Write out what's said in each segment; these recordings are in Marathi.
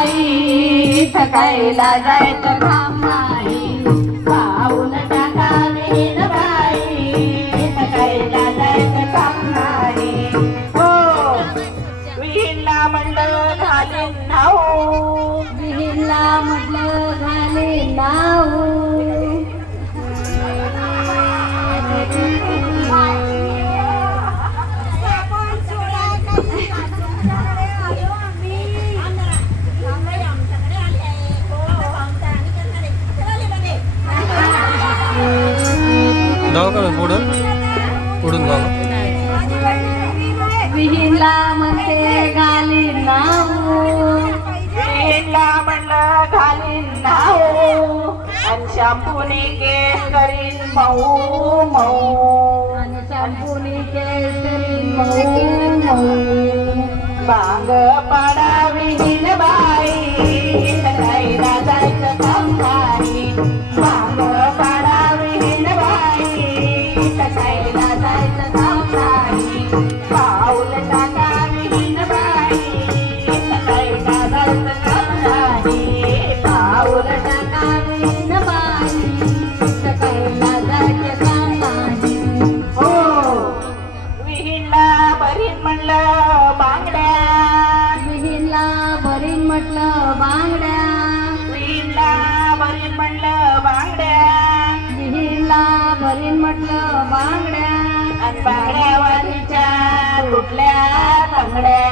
बाई थकायला जायचं काम नाही पाऊल टाका विहीन बाई थकायला जायचं काम नाही हो विहीनला म्हणलं घालीन नाव विहीनला म्हटलं घालीन नाव जाऊ का पुढून पुढून जाऊ विहीनला म्हणते घालीन नाव विहीनला म्हणलं घालीन नाव आणि शॅम्पूने केस करीन मऊ मऊ आणि शॅम्पूने केस करीन मऊ मऊ बांग पाडा विहीन बाई थकायला जायचं काम नाही बांग पाडा विहीन बाई थकायला जायचं काम नाही पाऊल टाका विहीन बाई थकायला जायचं काम नाही पाऊल टाका विहीन बाई थकायला जायचं काम नाही हो विहीनला बरीन म्हणलं बांगड्या विहीनला बरीन म्हटलं बांगड्या विहीनला बरीन म्हणलं बांगड्या विहीनला बरीन म्हटलं बांगड्या आणि बांगड्यावालीच्या तुटल्या तंगड्या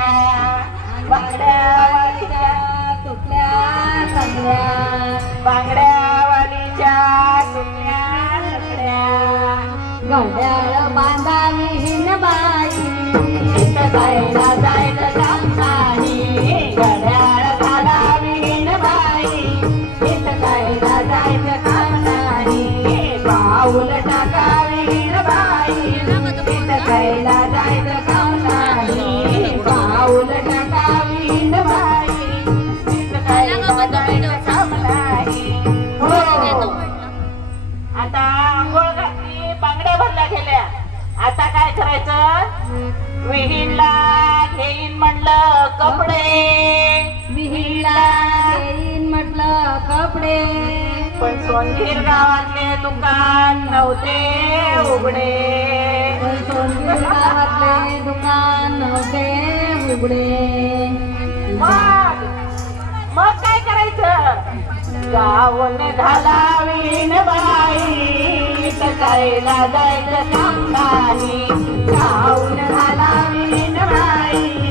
बांगड्यावालीच्या तुटल्या तंगड्या बांगड्यावालीच्या तुटल्या तंगड्या घड्याळ बांधा विहीन बाई थकायला जायचं काम नाही घड्याळ घाला विहीन बाई थकायला जायचं काम नाही पाऊल टाका विहीन बाई थकायला जायचं काम नाही पाऊल टाका विहीन बाई थकायला जायचं काम नाही हो आता आंघोळ घातली बांगड्या भरल्या गेल्या आता काय करायचं विहीनला घेईन म्हणलं कपडे विहीनला घेईन म्हटलं कपडे पण सोनगीर गावातले दुकान नव्हते उघडे पण सोनगीर गावातले दुकान नव्हते उघडे मग काय करायचं गावून घाला विहीन बाई थकायला जायचं काम नाही गावून घाला विहीन बाई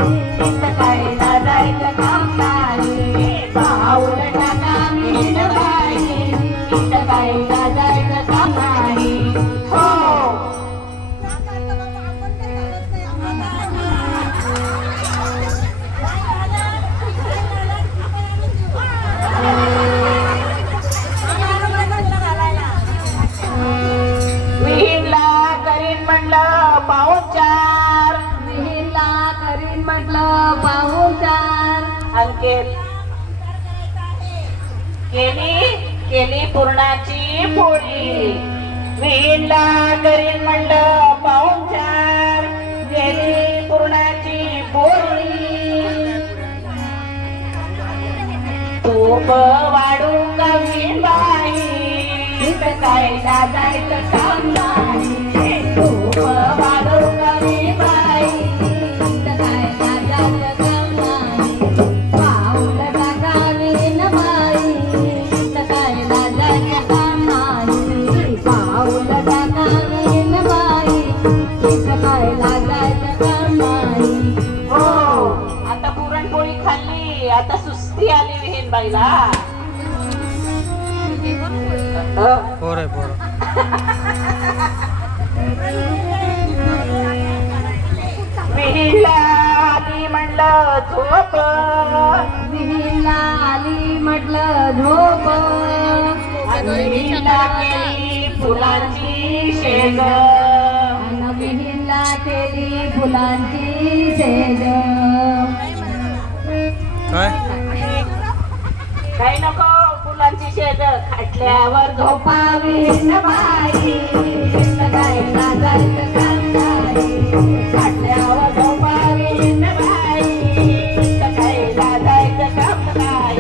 थकायला जायचं काम नाही पाऊल टाका विहीन बाई थकायला जायचं काम नाही हो विहीनला करीन म्हणलं पाहुणचार विहीनला करीन म्हटलं पाहुणचार अंकेत केली पुरणाची पोळी विहीनला करीन म्हणलं पाहुणचार केली पुरणाची पोळी तूप वाढू का विहीन बाई थकायला जायचं काम नाही तूप वाढू का विहीन बाई थकायला जायचं काम नाही पाऊल टाका विहीन बाई थकायला जायचं काम नाही पाऊल टाका विहीन बाई थकायला जायचं काम नाही हो आता पुरणपोळी खाल्ली आता सुस्ती आली विहीन बाईला पोर आहे पोर विहीनला आली म्हणलं झोप विहीनला आली म्हटलं झोप विहीनला केली फुलांची शेग विहीनला केली फुलांची शेग काय नको फुलांची शेग खाटल्यावर झोपावी बाई थकायला जायचं काम नाही खाटल्यावर झोपावी बाई थकायला जायचं काम नाही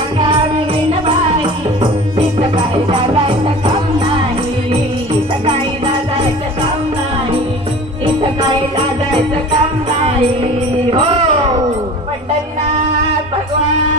सांगावी बाई इथं काही लाजायचं काम नाही इथं काही लाजायचं काम नाही इथं काही लाजायचं काम नाही हो पंढरीनाथ भगवान